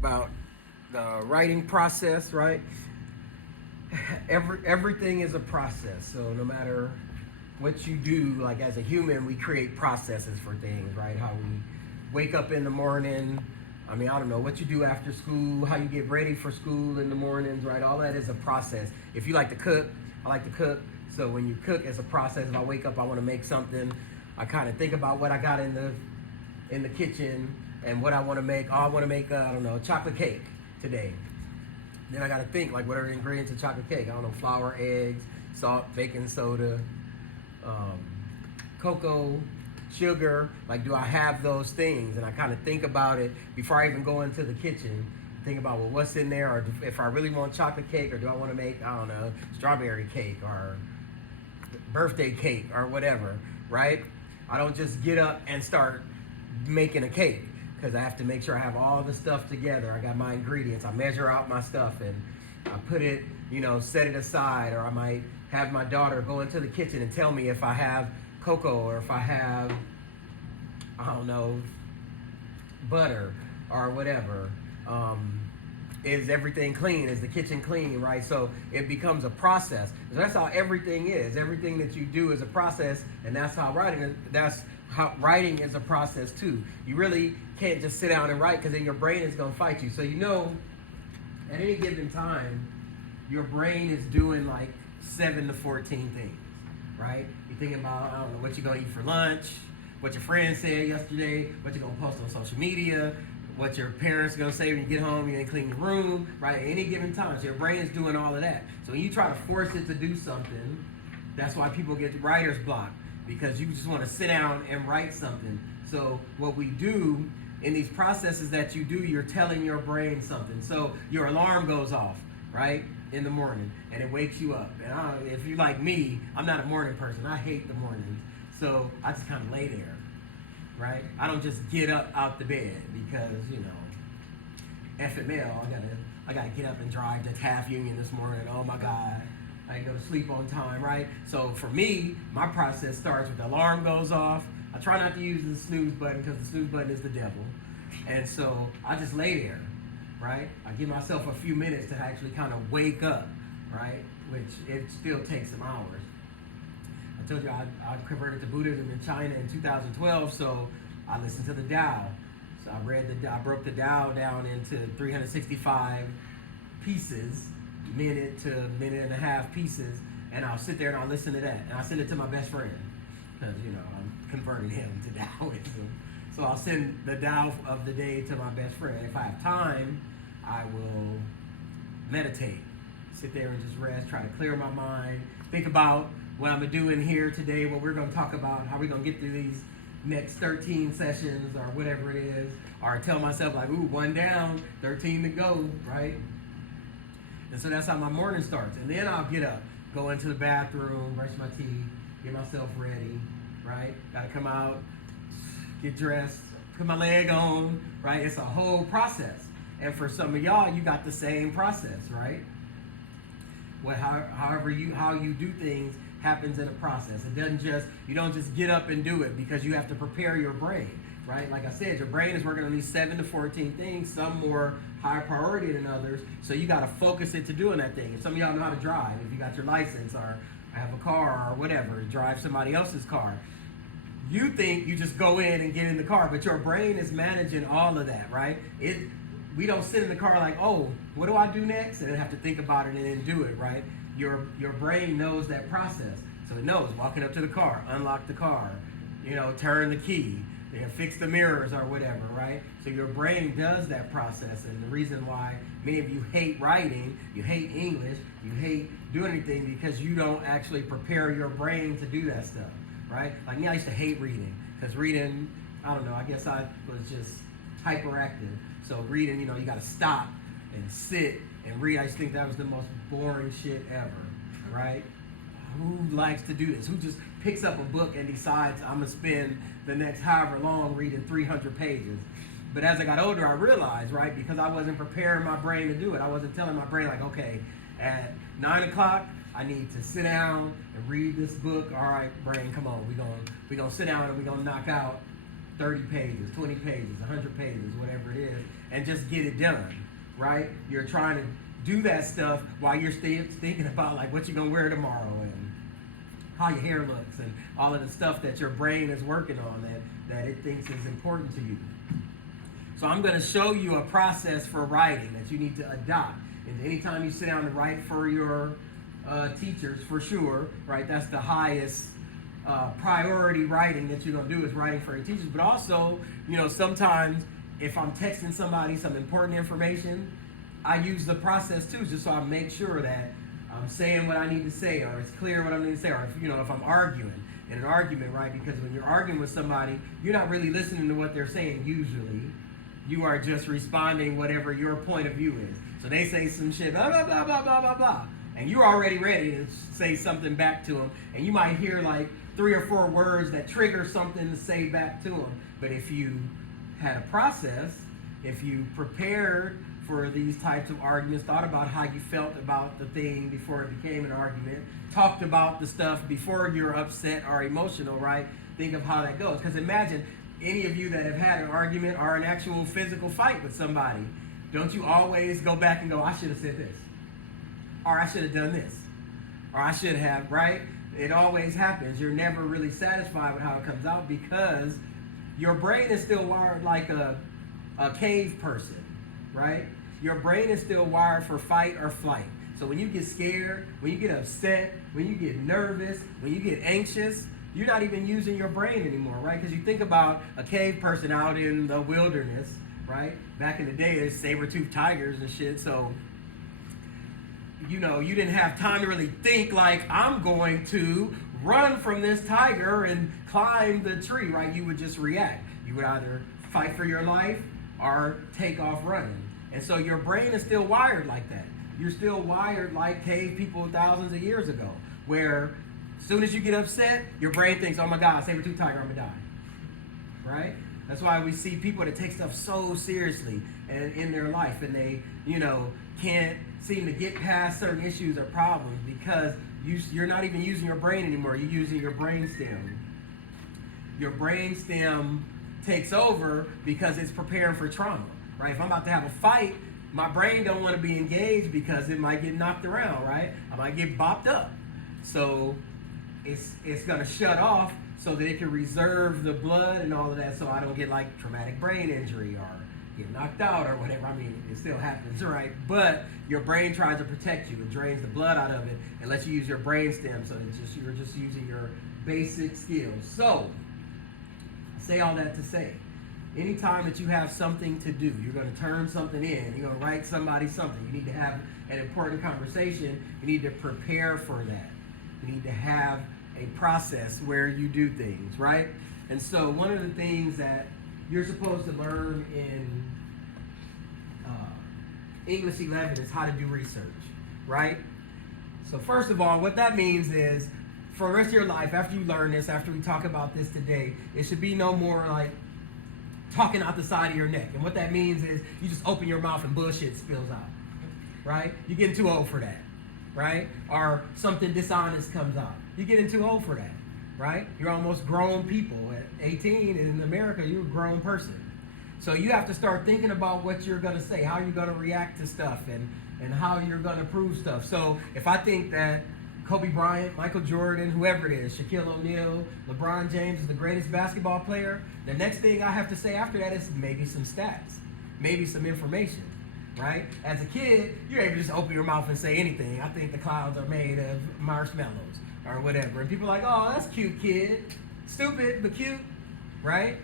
about the writing process, right? Everything is a process. So no matter what you do, like as a human, we create processes for things, right? How we wake up in the morning. I mean, I don't know what you do after school, how you get ready for school in the mornings, right? All that is a process. If you like to cook, I like to cook. So when you cook, it's a process. If I wake up, I want to make something. I kind of think about what I got in the kitchen and what I want to make. Oh, I want to make I don't know, chocolate cake today. Then I got to think like what are the ingredients of chocolate cake? I don't know, flour, eggs, salt, baking soda, um, cocoa, sugar. Like, do I have those things? And I kind of think about it before I even go into the kitchen. Think about, well, what's in there, or if I really want chocolate cake, or do I want to make, I don't know, strawberry cake or birthday cake or whatever, right? I don't just get up and start making a cake because I have to make sure I have all the stuff together. I got my ingredients. I measure out my stuff and I put it, set it aside. Or I might have my daughter go into the kitchen and tell me if I have cocoa or if I have, I don't know, butter or whatever. Is everything clean? Is the kitchen clean, right? So it becomes a process. So that's how everything is. Everything that you do is a process, and that's how writing is a process too. You really can't just sit down and write because then your brain is going to fight you. So at any given time, your brain is doing like 7 to 14 things, right? You're thinking about, I don't know, what you're going to eat for lunch, what your friend said yesterday, what you're going to post on social media, what your parents are going to say when you get home, you didn't clean your room, right? At any given time. So your brain is doing all of that. So when you try to force it to do something, that's why people get writer's block, because you just want to sit down and write something. So what we do in these processes that you do, you're telling your brain something. So your alarm goes off, right, in the morning, and it wakes you up. And if you're like me, I'm not a morning person. I hate the mornings. So I just kind of lay there. Right? I don't just get up out the bed because, FML, I gotta get up and drive to Taft Union this morning. Oh my God, I can go to sleep on time, right? So for me, my process starts with the alarm goes off. I try not to use the snooze button because the snooze button is the devil. And so I just lay there, right? I give myself a few minutes to actually kind of wake up, right? Which it still takes some hours. I told you I converted to Buddhism in China in 2012, so I listened to the Tao. So I broke the Tao down into 365 pieces, minute to minute and a half pieces, and I'll sit there and I'll listen to that. And I'll send it to my best friend, because, I'm converting him to Taoism. So I'll send the Tao of the day to my best friend. If I have time, I will meditate, sit there and just rest, try to clear my mind, think about what I'm going to do in here today, what we're going to talk about, how we're going to get through these next 13 sessions or whatever it is, or tell myself like, ooh, 1 down, 13 to go, right? And so that's how my morning starts. And then I'll get up, go into the bathroom, brush my teeth, get myself ready, right? Got to come out, get dressed, put my leg on, right? It's a whole process. And for some of y'all, you got the same process, right? How you do things happens in a process. You don't just get up and do it, because you have to prepare your brain, right? Like I said, your brain is working on these 7 to 14 things, some more high priority than others, so you got to focus it to doing that thing. If some of y'all know how to drive, if you got your license or have a car or whatever, drive somebody else's car, you think you just go in and get in the car, but your brain is managing all of that, right? We don't sit in the car like, oh, what do I do next? And then have to think about it and then do it, right? Your brain knows that process. So it knows walking up to the car, unlock the car, turn the key, fix the mirrors or whatever, right? So your brain does that process. And the reason why many of you hate writing, you hate English, you hate doing anything, because you don't actually prepare your brain to do that stuff, right? Like me, I used to hate reading, because reading, I don't know, I guess I was just hyperactive. So reading, you got to stop and sit and read. I just think that was the most boring shit ever, right? Who likes to do this? Who just picks up a book and decides I'm going to spend the next however long reading 300 pages? But as I got older, I realized, right, because I wasn't preparing my brain to do it. I wasn't telling my brain, like, okay, at 9 o'clock, I need to sit down and read this book. All right, brain, come on. We're gonna sit down and we're going to knock out 30 pages, 20 pages, 100 pages, whatever it is. and just get it done, right? You're trying to do that stuff while you're still thinking about like what you're gonna wear tomorrow and how your hair looks and all of the stuff that your brain is working on that it thinks is important to you. So I'm going to show you a process for writing that you need to adopt. And anytime you sit down to write for your teachers, for sure, right? That's the highest priority writing that you're going to do is writing for your teachers. But also, sometimes if I'm texting somebody some important information, I use the process too, just so I make sure that I'm saying what I need to say, or it's clear what I need to say, or if I'm arguing in an argument, right? Because when you're arguing with somebody, you're not really listening to what they're saying usually. You are just responding whatever your point of view is. So they say some shit, blah, blah, blah, blah, blah, blah, blah. And you're already ready to say something back to them. And you might hear like 3 or 4 words that trigger something to say back to them. But if you had a process, if you prepared for these types of arguments, thought about how you felt about the thing before it became an argument, talked about the stuff before you're upset or emotional, right? Think of how that goes. Because imagine any of you that have had an argument or an actual physical fight with somebody, don't you always go back and go, I should have said this, or I should have done this, or I should have, right? It always happens. You're never really satisfied with how it comes out because your brain is still wired like a cave person, right? Your brain is still wired for fight or flight. So when you get scared, when you get upset, when you get nervous, when you get anxious, you're not even using your brain anymore, right? Because you think about a cave person out in the wilderness, right? Back in the day, there's saber-toothed tigers and shit. So, you didn't have time to really think like, I'm going to run from this tiger and climb the tree, right? You would just react. You would either fight for your life or take off running. And so your brain is still wired like that. You're still wired like cave people thousands of years ago, where as soon as you get upset, your brain thinks, oh my God, saber-tooth tiger, I'm gonna die, right? That's why we see people that take stuff so seriously in their life, and they, can't seem to get past certain issues or problems because you're not even using your brain anymore. You're using your brain stem. Your brain stem takes over because it's preparing for trauma, right? If I'm about to have a fight, my brain don't want to be engaged because it might get knocked around, right? I might get bopped up. So it's going to shut off so that it can reserve the blood and all of that so I don't get like traumatic brain injury or get knocked out or whatever. I mean, it still happens, right? But your brain tries to protect you. It drains the blood out of it and lets you use your brain stem, so you're just using your basic skills. So, I say all that to say, anytime that you have something to do, you're going to turn something in, you're going to write somebody something, you need to have an important conversation, you need to prepare for that. You need to have a process where you do things, right? And so one of the things that you're supposed to learn in English 11 is how to do research, right? So first of all, what that means is for the rest of your life, after you learn this, after we talk about this today, it should be no more like talking out the side of your neck. And what that means is you just open your mouth and bullshit spills out, right? You're getting too old for that, right? Or something dishonest comes out. You're getting too old for that, right? You're almost grown people. At 18 in America, you're a grown person. So you have to start thinking about what you're going to say, how you're going to react to stuff, and how you're going to prove stuff. So if I think that Kobe Bryant, Michael Jordan, whoever it is, Shaquille O'Neal, LeBron James is the greatest basketball player, the next thing I have to say after that is maybe some stats, maybe some information, right? As a kid, you're able to just open your mouth and say anything. I think the clouds are made of marshmallows or whatever. And people are like, oh, that's cute, kid. Stupid, but cute, right?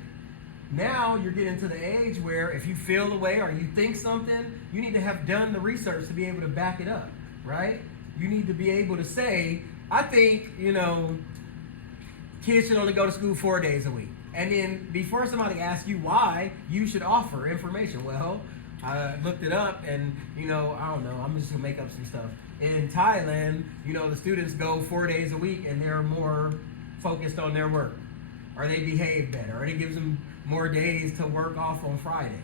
Now you're getting to the age where if you feel a way or you think something, you need to have done the research to be able to back it up, right? You need to be able to say, I think, kids should only go to school 4 days a week. And then before somebody asks you why, you should offer information. Well, I looked it up and, I don't know, I'm just going to make up some stuff. In Thailand, the students go 4 days a week and they're more focused on their work. Or they behave better. Or it gives them more days to work off on Friday.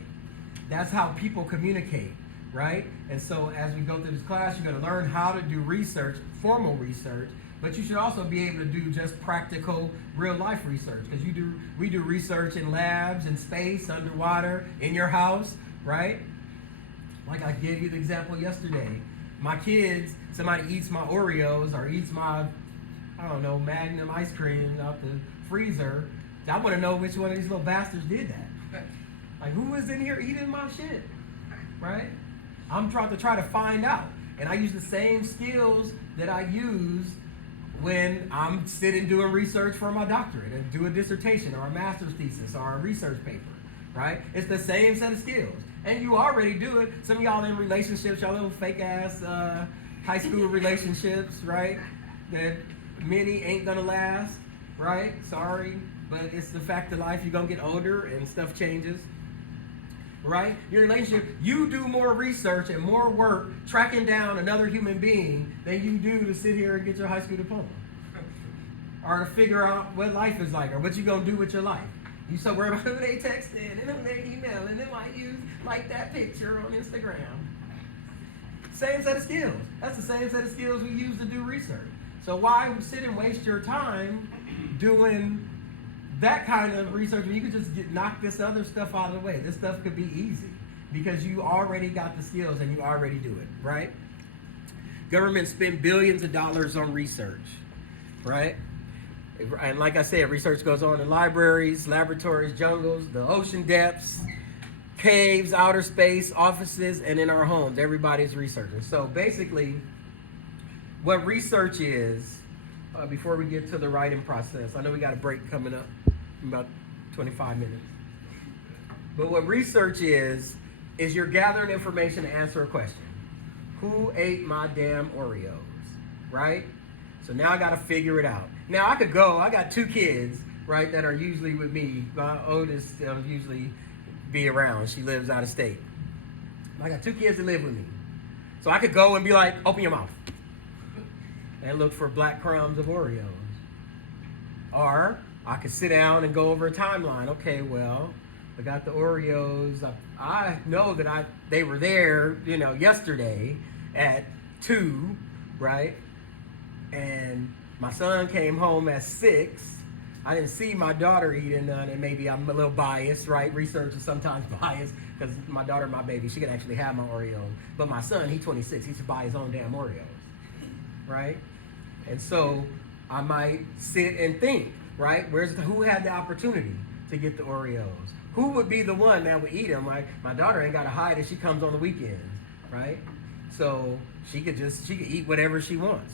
That's how people communicate, right? And so as we go through this class, you're going to learn how to do research, formal research, but you should also be able to do just practical, real-life research. Because we do research in labs, in space, underwater, in your house. right? Like I gave you the example yesterday. My kids, somebody eats my Oreos or eats my, I don't know, Magnum ice cream out the freezer. I want to know which one of these little bastards did that. Like, who was in here eating my shit, right? I'm trying to find out. And I use the same skills that I use when I'm sitting doing research for my doctorate and do a dissertation or a master's thesis or a research paper, right? It's the same set of skills. And you already do it. Some of y'all in relationships, y'all little fake ass high school relationships, right? That many ain't gonna last, right? Sorry, but it's the fact of life. You're gonna get older and stuff changes, right? Your relationship, you do more research and more work tracking down another human being than you do to sit here and get your high school diploma. Or to figure out what life is like or what you gonna do with your life. You so worried about who they texted and who they emailed and they might use like that picture on Instagram. Same set of skills. That's the same set of skills we use to do research. So why sit and waste your time doing that kind of research when you could just knock this other stuff out of the way? This stuff could be easy because you already got the skills and you already do it, right? Governments spend billions of dollars on research, right? And like I said, research goes on in libraries, laboratories, jungles, the ocean depths, caves, outer space, offices, and in our homes. Everybody's researching. So basically, what research is, before we get to the writing process, I know we got a break coming up in about 25 minutes. But what research is you're gathering information to answer a question. Who ate my damn Oreos, right? So now I got to figure it out. Now I got 2 kids, right, that are usually with me. My oldest usually be around. She lives out of state. I got 2 kids that live with me. So I could go and be like, open your mouth. And look for black crumbs of Oreos. Or I could sit down and go over a timeline. Okay, well, I got the Oreos. I know that they were there, yesterday at 2, right? And my son came home at 6. I didn't see my daughter eating none, and maybe I'm a little biased, right? Research is sometimes biased because my daughter, my baby, she can actually have my Oreos. But my son, he's 26. He should buy his own damn Oreos, right? And so I might sit and think, right? Who had the opportunity to get the Oreos? Who would be the one that would eat them? Like my daughter ain't got to hide it. She comes on the weekends, right? So she could eat whatever she wants.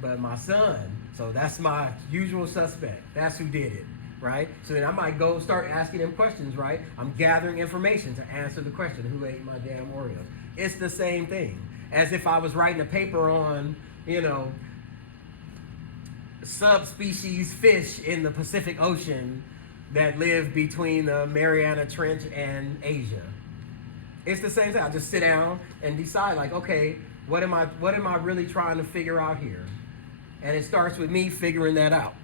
But my son, so that's my usual suspect. That's who did it, right? So then I might go start asking him questions, right? I'm gathering information to answer the question, who ate my damn Oreos? It's the same thing as if I was writing a paper on, subspecies fish in the Pacific Ocean that live between the Mariana Trench and Asia. It's the same thing. I just sit down and decide, like, okay, what am I really trying to figure out here? And it starts with me figuring that out,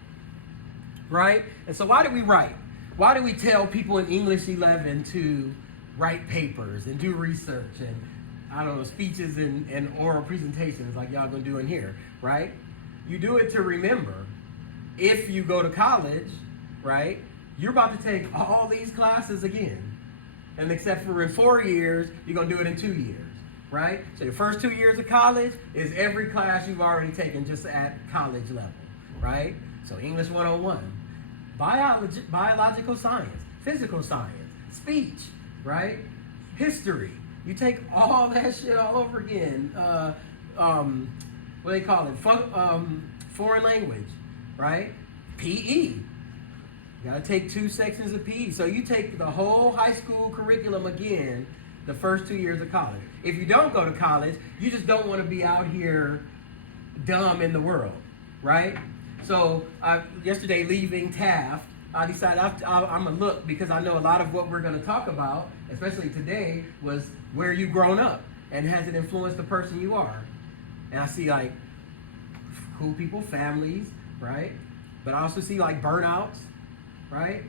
right? And so why do we write? Why do we tell people in English 11 to write papers and do research and, speeches and oral presentations like y'all gonna do in here, right? You do it to remember. If you go to college, right, you're about to take all these classes again. And except for in 4 years, you're gonna do it in 2 years. Right? So your first 2 years of college is every class you've already taken just at college level, right? So English 101, biological science, physical science, speech, right? History. You take all that shit all over again. What do they call it? Foreign language, right? PE. You gotta take 2 sections of PE. So you take the whole high school curriculum again the first 2 years of college. If you don't go to college, you just don't want to be out here dumb in the world, right? So yesterday leaving Taft, I decided I'm going to look because I know a lot of what we're going to talk about, especially today, was where you've grown up and has it influenced the person you are. And I see like cool people, families, right? But I also see like burnouts, right?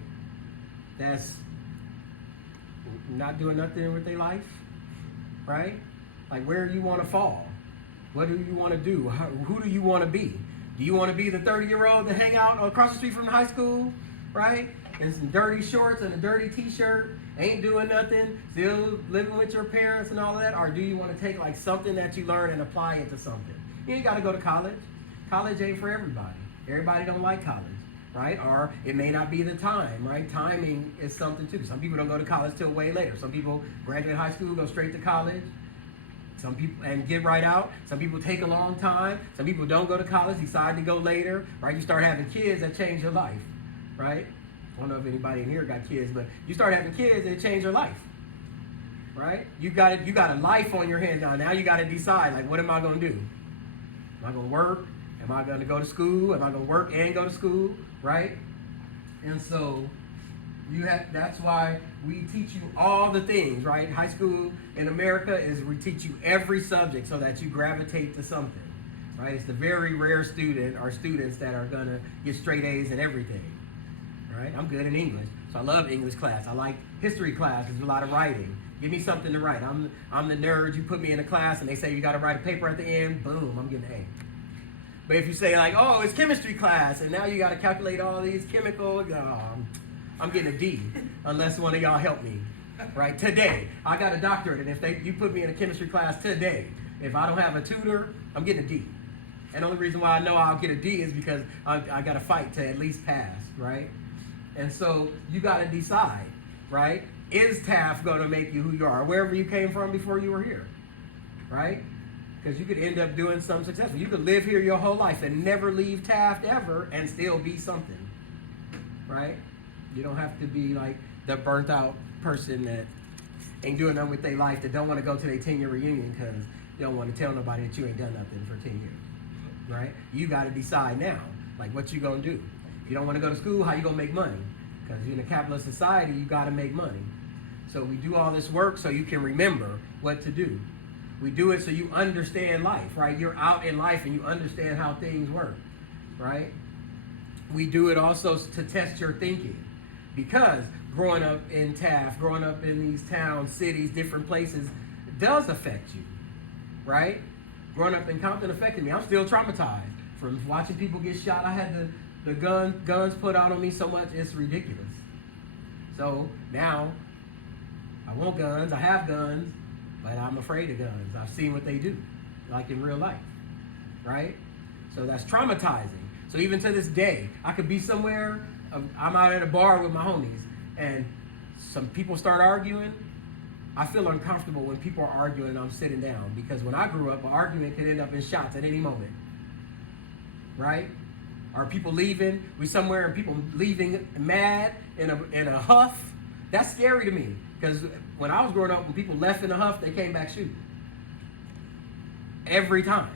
That's not doing nothing with their life, right? Like where do you want to fall? What do you want to do? Who do you want to be? Do you want to be the 30-year-old that hang out across the street from high school, right? In some dirty shorts and a dirty t-shirt ain't doing nothing, still living with your parents and all of that? Or do you want to take like something that you learn and apply it to something? You ain't got to go to college. College ain't for everybody. Everybody don't like college, right? Or it may not be the time, right? Timing is something too. Some people don't go to college till way later. Some people graduate high school, go straight to college. Some people, and get right out. Some people take a long time. Some people don't go to college, decide to go later, right? You start having kids that change your life, right? I don't know if anybody in here got kids, but you start having kids and it change your life, right? You got a life on your hands now. Now you got to decide, like, what am I going to do? Am I going to work? Am I going to go to school? Am I going to work and go to school, right? And so that's why we teach you all the things, right? High school in America is we teach you every subject so that you gravitate to something, right? It's the very rare student or students that are going to get straight A's in everything, right? I'm good in English, so I love English class. I like history class. There's a lot of writing. Give me something to write. I'm the nerd. You put me in a class and they say you got to write a paper at the end. Boom, I'm getting an A. But if you say like, oh, it's chemistry class, and now you got to calculate all these chemicals, I'm getting a D, unless one of y'all help me, right? Today, I got a doctorate, and if you put me in a chemistry class today, if I don't have a tutor, I'm getting a D. And the only reason why I know I'll get a D is because I got to fight to at least pass, right? And so you got to decide, right? Is TAF going to make you who you are, wherever you came from before you were here, right? Because you could end up doing something successful. You could live here your whole life and never leave Taft ever and still be something, right? You don't have to be like the burnt out person that ain't doing nothing with their life, that don't want to go to their 10-year reunion because you don't want to tell nobody that you ain't done nothing for 10 years, right? You got to decide now, like what you going to do. If you don't want to go to school, how you going to make money? Because in a capitalist society, you got to make money. So we do all this work so you can remember what to do. We do it so you understand life, right? You're out in life and you understand how things work, right? We do it also to test your thinking, because growing up in Taft, growing up in these towns, cities, different places, does affect you, right? Growing up in Compton affected me. I'm still traumatized from watching people get shot. I had the guns put out on me so much, it's ridiculous. So now I want guns, I have guns, but I'm afraid of guns. I've seen what they do, like in real life, right? So that's traumatizing. So even to this day, I could be somewhere, I'm out at a bar with my homies, and some people start arguing. I feel uncomfortable when people are arguing and I'm sitting down, because when I grew up, an argument could end up in shots at any moment, right? Or people leaving, we somewhere and people leaving mad in a huff. That's scary to me, because when I was growing up, when people left in a huff, they came back shooting. Every time,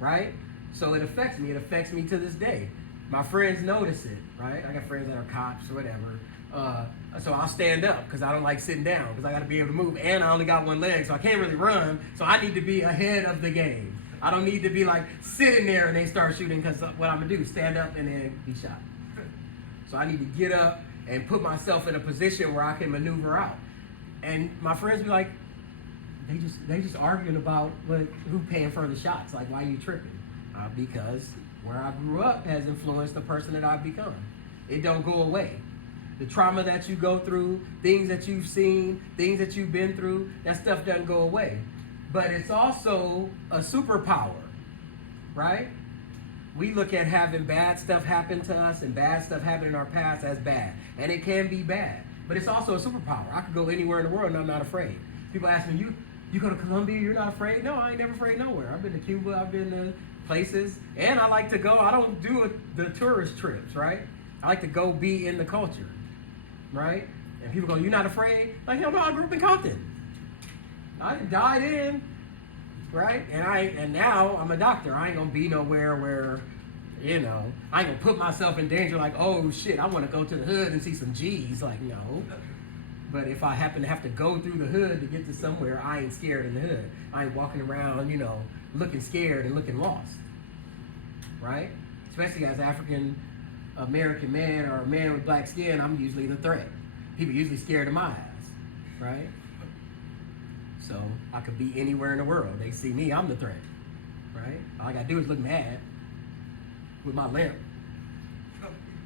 right? So it affects me. It affects me to this day. My friends notice it, right? I got friends that are cops or whatever. So I'll stand up because I don't like sitting down, because I got to be able to move. And I only got one leg, so I can't really run. So I need to be ahead of the game. I don't need to be like sitting there and they start shooting, because what I'm going to do is stand up and then be shot. So I need to get up and put myself in a position where I can maneuver out. And my friends be like, they just arguing about who paying for the shots. Like, why are you tripping? Because where I grew up has influenced the person that I've become. It don't go away. The trauma that you go through, things that you've seen, things that you've been through, that stuff doesn't go away. But it's also a superpower, right? We look at having bad stuff happen to us and bad stuff happen in our past as bad. And it can be bad. But it's also a superpower. I could go anywhere in the world and I'm not afraid. People ask me, you go to Colombia, you're not afraid? No, I ain't never afraid nowhere. I've been to Cuba, I've been to places. And I like to go, I don't do the tourist trips, right? I like to go be in the culture, right? And people go, you're not afraid? Like, hell no, I grew up in Compton. I died in, right? And now I'm a doctor. I ain't gonna be nowhere where, I ain't gonna put myself in danger like, oh shit, I wanna go to the hood and see some G's. Like, no. But if I happen to have to go through the hood to get to somewhere, I ain't scared in the hood. I ain't walking around, looking scared and looking lost, right? Especially as an African American man or a man with black skin, I'm usually the threat. People usually scared of my ass, right? So I could be anywhere in the world. They see me, I'm the threat, right? All I gotta do is look mad with my limp,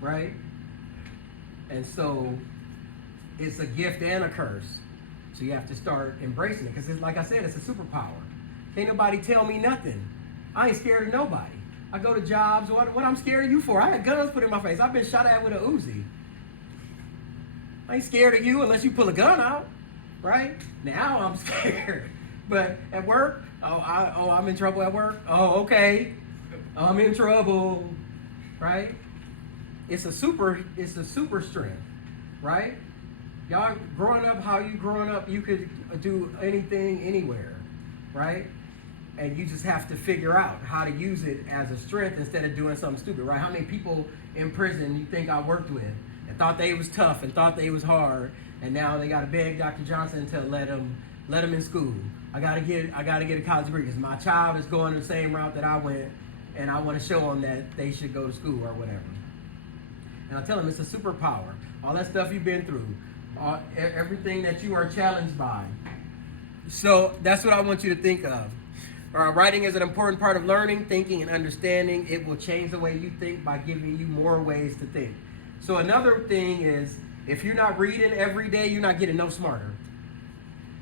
right? And so it's a gift and a curse. So you have to start embracing it, because it's like I said, it's a superpower. Can't nobody tell me nothing. I ain't scared of nobody. I go to jobs. What I'm scared of you for? I had guns put in my face. I've been shot at with a Uzi. I ain't scared of you unless you pull a gun out, right? Now I'm scared. But at work, I'm in trouble at work. Oh, okay, I'm in trouble, right? It's a super strength, right? Y'all growing up, how you growing up, you could do anything, anywhere, right? And you just have to figure out how to use it as a strength instead of doing something stupid, right? How many people in prison you think I worked with and thought they was tough and thought they was hard, and now they got to beg Dr. Johnson to let them in school. I gotta get a college degree because my child is going the same route that I went, and I want to show them that they should go to school or whatever. And I tell them it's a superpower. All that stuff you've been through, everything that you are challenged by. So that's what I want you to think of. Writing is an important part of learning, thinking, and understanding. It will change the way you think by giving you more ways to think. So another thing is, if you're not reading every day, you're not getting no smarter.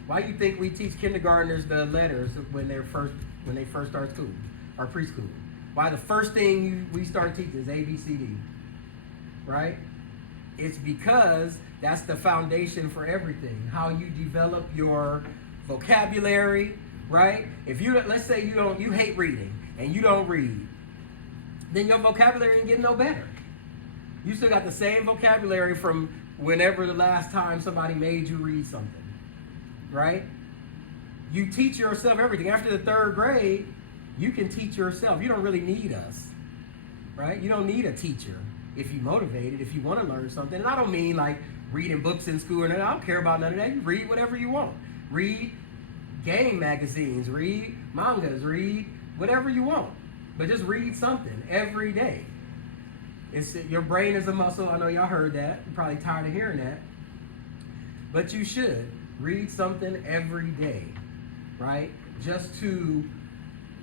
Why do you think we teach kindergartners the letters when they first start school or preschool? Why the first thing we start teaching is A, B, C, D, right? It's because that's the foundation for everything. How you develop your vocabulary, right? If let's say you hate reading and you don't read, then your vocabulary ain't getting no better. You still got the same vocabulary from whenever the last time somebody made you read something, right? You teach yourself everything. After the 3rd grade, you can teach yourself. You don't really need us, right? You don't need a teacher if you're motivated, if you want to learn something. And I don't mean like reading books in school, and I don't care about none of that. You read whatever you want. Read game magazines, read mangas, read whatever you want. But just read something every day. Your brain is a muscle. I know y'all heard that. You're probably tired of hearing that. But you should read something every day, right? Just to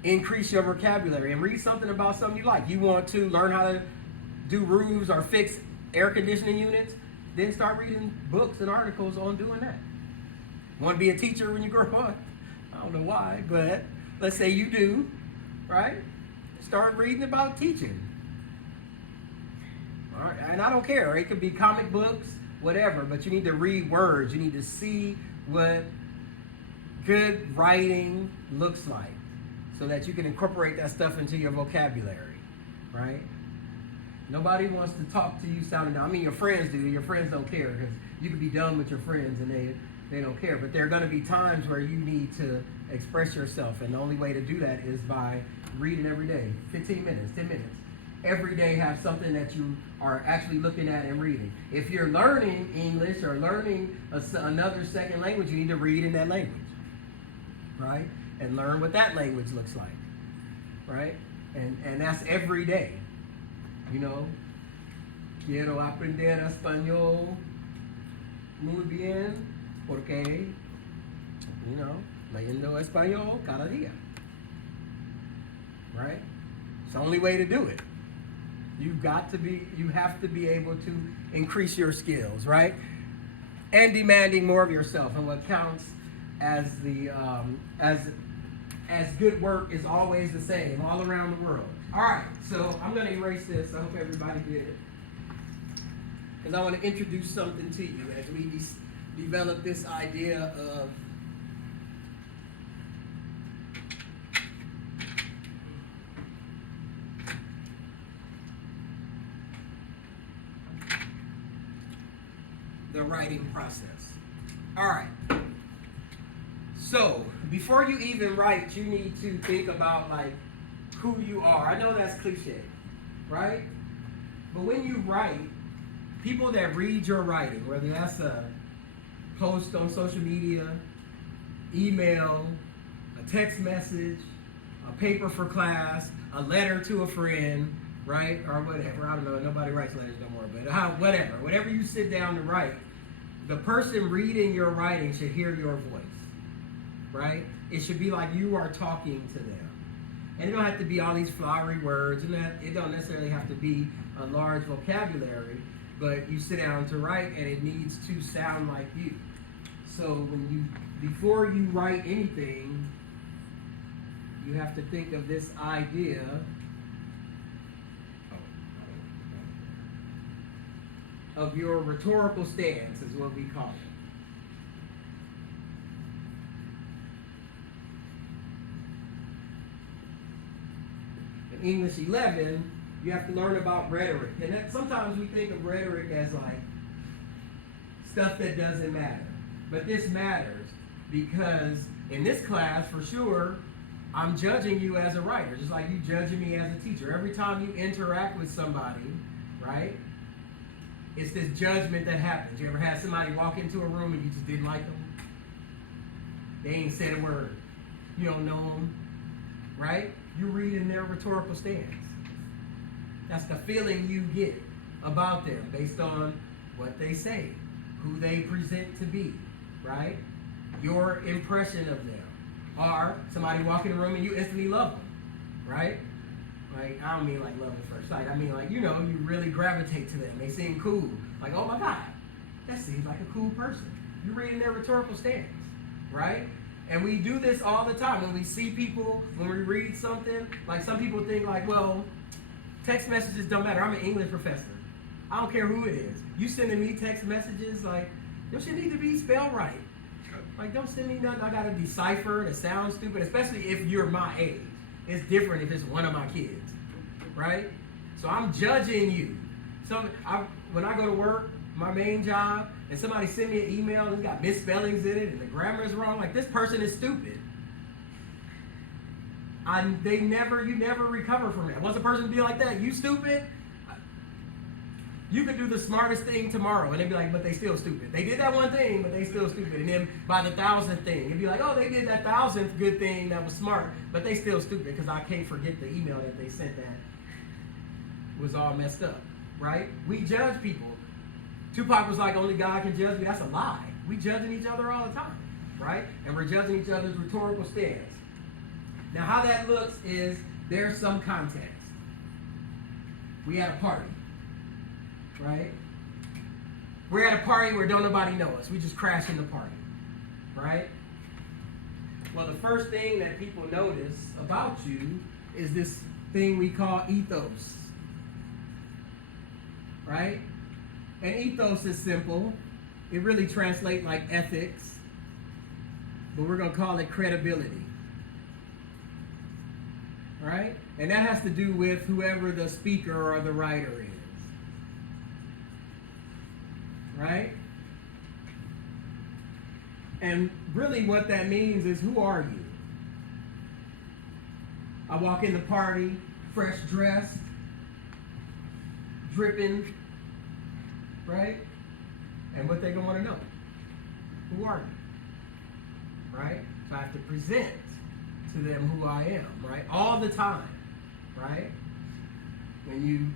increase your vocabulary, and read something about something you like. You want to learn how to do roofs or fix air conditioning units, then start reading books and articles on doing that. Want to be a teacher when you grow up? I don't know why, but let's say you do, right? Start reading about teaching. All right, and I don't care. It could be comic books, whatever, but you need to read words. You need to see what good writing looks like so that you can incorporate that stuff into your vocabulary, right? Nobody wants to talk to you sounding dumb. I mean, your friends do. Your friends don't care, because you can be dumb with your friends and they don't care. But there are going to be times where you need to express yourself, and the only way to do that is by reading every day. 15 minutes, 10 minutes. Every day have something that you are actually looking at and reading. If you're learning English or learning another second language, you need to read in that language, right? And learn what that language looks like, right? And that's every day. You know, quiero aprender español muy bien porque, you know, leyendo español cada día, right? It's the only way to do it. You have to be able to increase your skills, right? And demanding more of yourself. And what counts as as good work is always the same all around the world. All right, so I'm going to erase this. I hope everybody did it, because I want to introduce something to you as we develop this idea of the writing process. All right. So before you even write, you need to think about like who you are. I know that's cliche, right? But when you write, people that read your writing, whether that's a post on social media, email, a text message, a paper for class, a letter to a friend, right? Or whatever. I don't know. Nobody writes letters no more. But whatever you sit down to write, the person reading your writing should hear your voice, right? It should be like you are talking to them. And it don't have to be all these flowery words, and that it don't necessarily have to be a large vocabulary. but you sit down to write and it needs to sound like you. So before you write anything, you have to think of this idea of your rhetorical stance, is what we call it. In English 11, you have to learn about rhetoric. And sometimes we think of rhetoric as like stuff that doesn't matter. But this matters because in this class, for sure, I'm judging you as a writer, just like you judging me as a teacher. Every time you interact with somebody, right, it's this judgment that happens. You ever had somebody walk into a room and you just didn't like them? They ain't said a word. You don't know them, right? You're reading their rhetorical stance. That's the feeling you get about them based on what they say, who they present to be, right? Your impression of them. Or somebody walk in the room and you instantly love them, right? Like, I don't mean like love at first sight. I mean like, you really gravitate to them. They seem cool. Like, oh my God, that seems like a cool person. You're reading their rhetorical stance, right? And we do this all the time. When we see people, when we read something, like some people think like, well, text messages don't matter. I'm an English professor. I don't care who it is. You sending me text messages, like, your shit need to be spelled right. Like, don't send me nothing I gotta decipher that sounds stupid, especially if you're my age. It's different if it's one of my kids, right? So I'm judging you. So when I go to work, my main job, and somebody send me an email and it's got misspellings in it and the grammar is wrong, like, this person is stupid. You never recover from that. Once a person be like that, you stupid, you could do the smartest thing tomorrow and they'd be like, but they still stupid. They did that one thing, but they still stupid. And then by the 1,000th thing, it'd be like, oh, they did that 1,000th good thing that was smart, but they still stupid because I can't forget the email that they sent that was all messed up, right? We judge people. Tupac was like, only God can judge me. That's a lie. We judging each other all the time, right? And we're judging each other's rhetorical stance. Now, how that looks is there's some context. We had a party, right? We're at a party where don't nobody know us. We just crash in the party, right? Well, the first thing that people notice about you is this thing we call ethos, right? And ethos is simple. It really translates like ethics, but we're going to call it credibility, right? And that has to do with whoever the speaker or the writer is, right? And really what that means is, who are you? I walk in the party, fresh dressed, dripping, right? And what they're going to want to know, who are you, right? So I have to present to them who I am, right? All the time, right? When you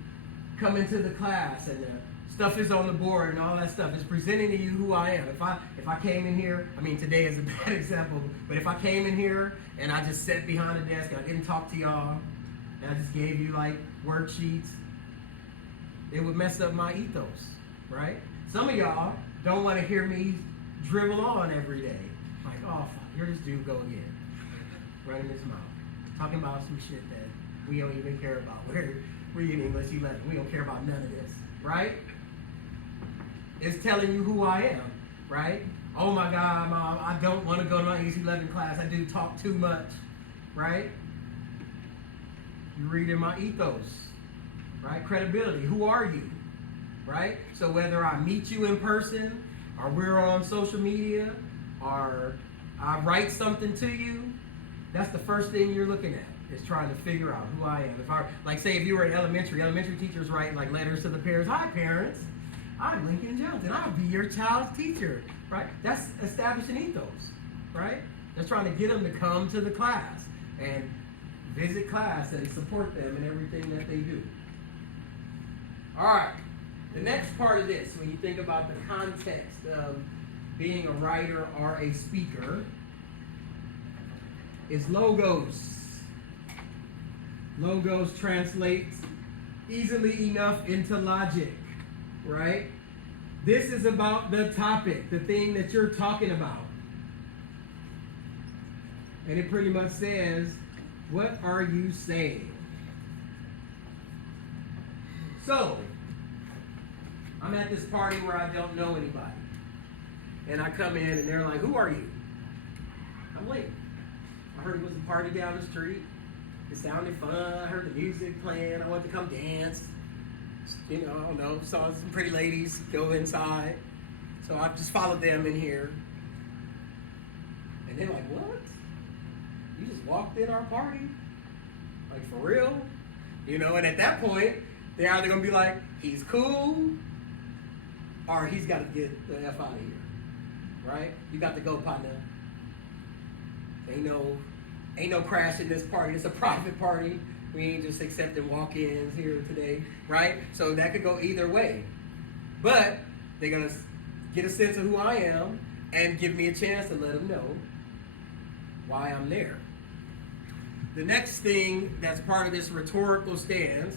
come into the class and the stuff is on the board and all that stuff, it's presenting to you who I am. If I came in here, I mean, today is a bad example, but if I came in here and I just sat behind the desk and I didn't talk to y'all and I just gave you like worksheets, it would mess up my ethos, right? Some of y'all don't want to hear me dribble on every day. Like, oh, fuck, here this dude go again. Running his mouth. Talking about some shit that we don't even care about. We're in English 11. We don't care about none of this, right? It's telling you who I am, right? Oh my God, Mom, I don't want to go to my English 11 class. I do talk too much, right? You're reading my ethos, right? Credibility. Who are you, right? So whether I meet you in person or we're on social media or I write something to you, that's the first thing you're looking at, is trying to figure out who I am. If you were in elementary teachers write like letters to the parents. Hi parents, I'm Lincoln Jones and I'll be your child's teacher, right? That's establishing ethos, right? They're trying to get them to come to the class and visit class and support them in everything that they do. All right, the next part of this, when you think about the context of being a writer or a speaker, is logos. Logos translates easily enough into logic. right? This is about the topic, the thing that you're talking about. And it pretty much says, what are you saying? So, I'm at this party where I don't know anybody. And I come in and they're like, who are you? I'm late. I heard it was a party down the street. It sounded fun. I heard the music playing. I wanted to come dance. You know, I don't know. Saw some pretty ladies go inside. So I just followed them in here. And they're like, what? You just walked in our party? Like, for real? You know, and at that point, they're either going to be like, he's cool, or he's got to get the F out of here. Right? You got to go, partner. Ain't no crash in this party. It's a private party. We ain't just accepting walk-ins here today, right? So that could go either way. But they're going to get a sense of who I am and give me a chance to let them know why I'm there. The next thing that's part of this rhetorical stance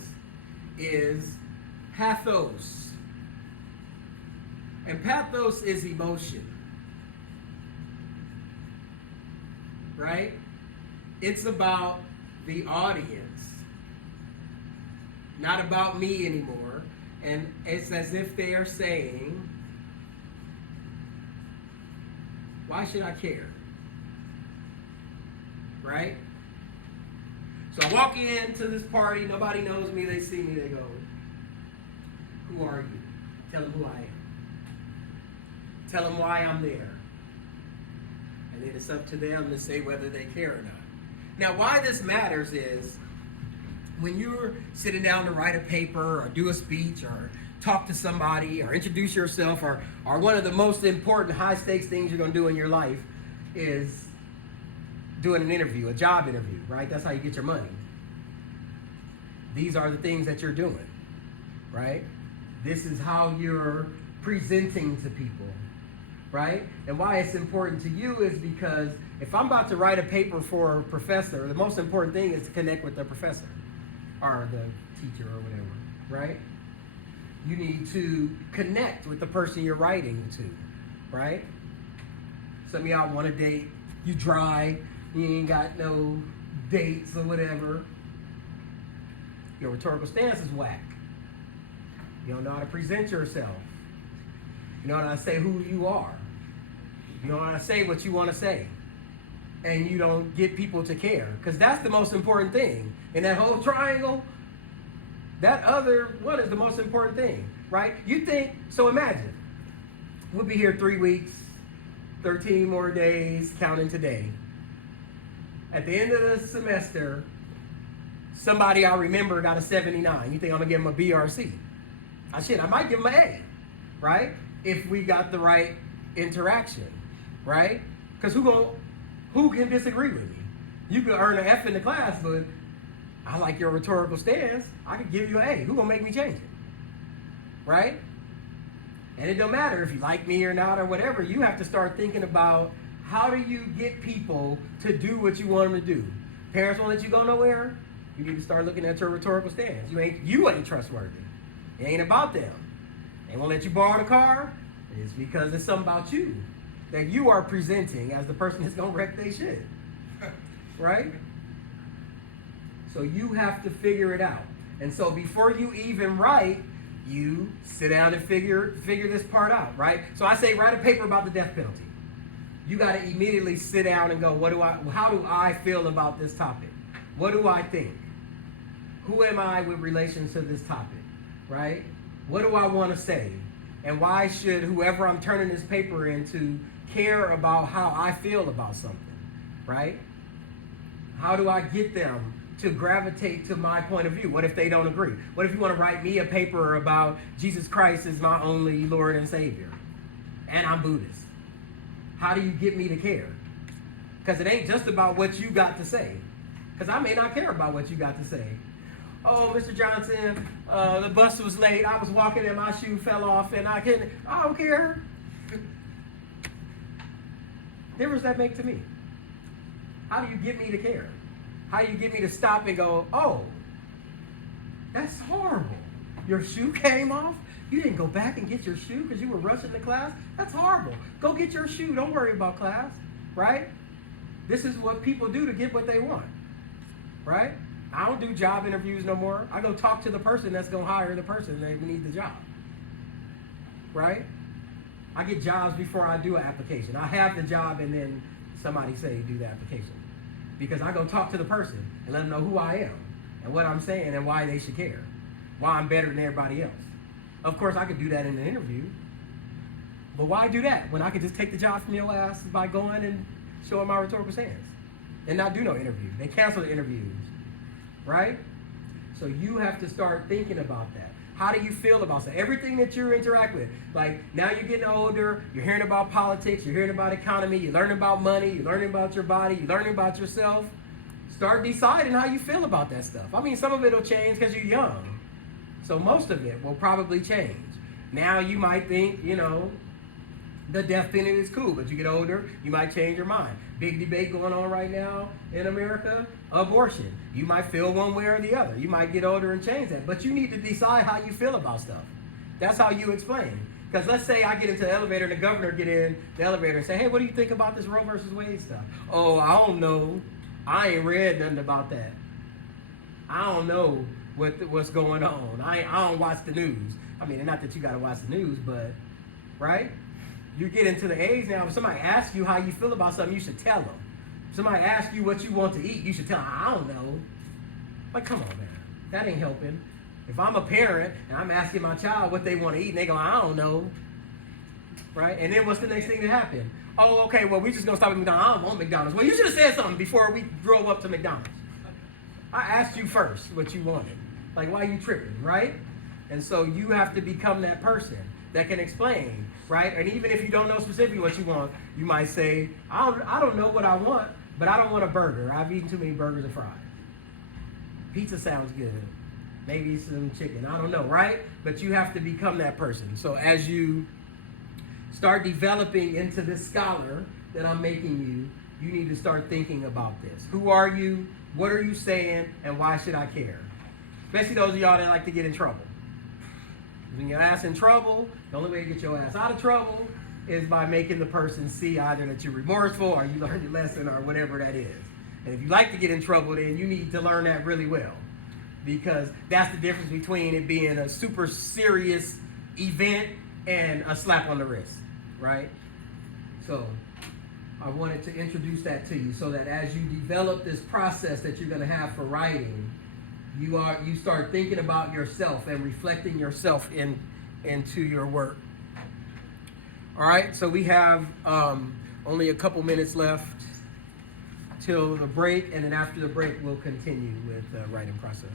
is pathos. And pathos is emotion. Right? It's about the audience, not about me anymore. And it's as if they are saying, why should I care? Right? So I walk into this party, nobody knows me, they see me, they go, who are you? Tell them who I am. Tell them why I'm there. And then it's up to them to say whether they care or not. Now, why this matters is when you're sitting down to write a paper or do a speech or talk to somebody or introduce yourself or one of the most important high-stakes things you're going to do in your life is doing an interview, a job interview, right? That's how you get your money. These are the things that you're doing, right? This is how you're presenting to people. Right? And why it's important to you is because if I'm about to write a paper for a professor, the most important thing is to connect with the professor or the teacher or whatever, right? You need to connect with the person you're writing to, right? Some of y'all want to date, you dry, you ain't got no dates or whatever. Your rhetorical stance is whack. You don't know how to present yourself. You don't know how to say who you are. You don't know how to say what you want to say. And you don't get people to care. Because that's the most important thing. In that whole triangle, that other one is the most important thing. Right? You think, so imagine, we'll be here 3 weeks, 13 more days, counting today. At the end of the semester, somebody I remember got a 79. You think I'm going to give them a B or a C? I might give them an A. Right? If we got the right interaction, right? Because who can disagree with me? You could earn an F in the class, but I like your rhetorical stance. I could give you an A. Who gonna make me change it? Right? And it don't matter if you like me or not or whatever. You have to start thinking about how do you get people to do what you want them to do. Parents won't let you go nowhere. You need to start looking at your rhetorical stance. You ain't trustworthy. It ain't about them. They won't let you borrow the car. It's because it's something about you that you are presenting as the person that's going to wreck their shit. Right? So you have to figure it out. And so before you even write, you sit down and figure this part out, right? So I say write a paper about the death penalty. You got to immediately sit down and go, how do I feel about this topic? What do I think? Who am I with relation to this topic, right? What do I want to say? And why should whoever I'm turning this paper into care about how I feel about something, right? How do I get them to gravitate to my point of view? What if they don't agree? What if you want to write me a paper about Jesus Christ is my only Lord and Savior, and I'm Buddhist? How do you get me to care? Because it ain't just about what you got to say. Because I may not care about what you got to say. Oh, Mr. Johnson, the bus was late. I was walking and my shoe fell off and I don't care. Difference that make to me? How do you get me to care? How do you get me to stop and go, oh, that's horrible. Your shoe came off? You didn't go back and get your shoe because you were rushing to class? That's horrible. Go get your shoe. Don't worry about class, right? This is what people do to get what they want, right? I don't do job interviews no more. I go talk to the person that's going to hire the person that need the job, right? I get jobs before I do an application. I have the job and then somebody say do the application. Because I go talk to the person and let them know who I am and what I'm saying and why they should care. Why I'm better than everybody else. Of course, I could do that in an interview. But why do that when I could just take the job from your ass by going and showing my rhetorical stance and not do no interview? They cancel the interviews, right? So you have to start thinking about that. How do you feel about that? Everything that you interact with. Like, now you're getting older, you're hearing about politics, you're hearing about economy, you're learning about money, you're learning about your body, you're learning about yourself. Start deciding how you feel about that stuff. I mean, some of it will change because you're young. So most of it will probably change. Now you might think, the death penalty is cool, but you get older, you might change your mind. Big debate going on right now in America, abortion. You might feel one way or the other. You might get older and change that, but you need to decide how you feel about stuff. That's how you explain. Because let's say I get into the elevator and the governor get in the elevator and say, hey, what do you think about this Roe versus Wade stuff? Oh, I don't know. I ain't read nothing about that. I don't know what's going on. I don't watch the news. I mean, not that you got to watch the news, but, right? You get into the age now, if somebody asks you how you feel about something, you should tell them. If somebody asks you what you want to eat, you should tell them, I don't know. Like, come on, man. That ain't helping. If I'm a parent and I'm asking my child what they want to eat, and they go, I don't know. Right? And then what's the next thing to happen? Oh, okay, well, we just going to stop at McDonald's. I don't want McDonald's. Well, you should have said something before we drove up to McDonald's. I asked you first what you wanted. Like, why are you tripping, right? And so you have to become that person that can explain, right? And even if you don't know specifically what you want, you might say, I don't know what I want, but I don't want a burger. I've eaten too many burgers and fries. Pizza sounds good. Maybe some chicken. I don't know, right? But you have to become that person. So as you start developing into this scholar that I'm making you, you need to start thinking about this. Who are you? What are you saying? And why should I care? Especially those of y'all that like to get in trouble. When your ass in trouble, the only way to get your ass out of trouble is by making the person see either that you're remorseful or you learned your lesson or whatever that is. And if you like to get in trouble, then you need to learn that really well. Because that's the difference between it being a super serious event and a slap on the wrist, right? So I wanted to introduce that to you so that as you develop this process that you're going to have for writing, you start thinking about yourself and reflecting yourself into your work. All right, so we have only a couple minutes left till the break, and then after the break, we'll continue with the writing process.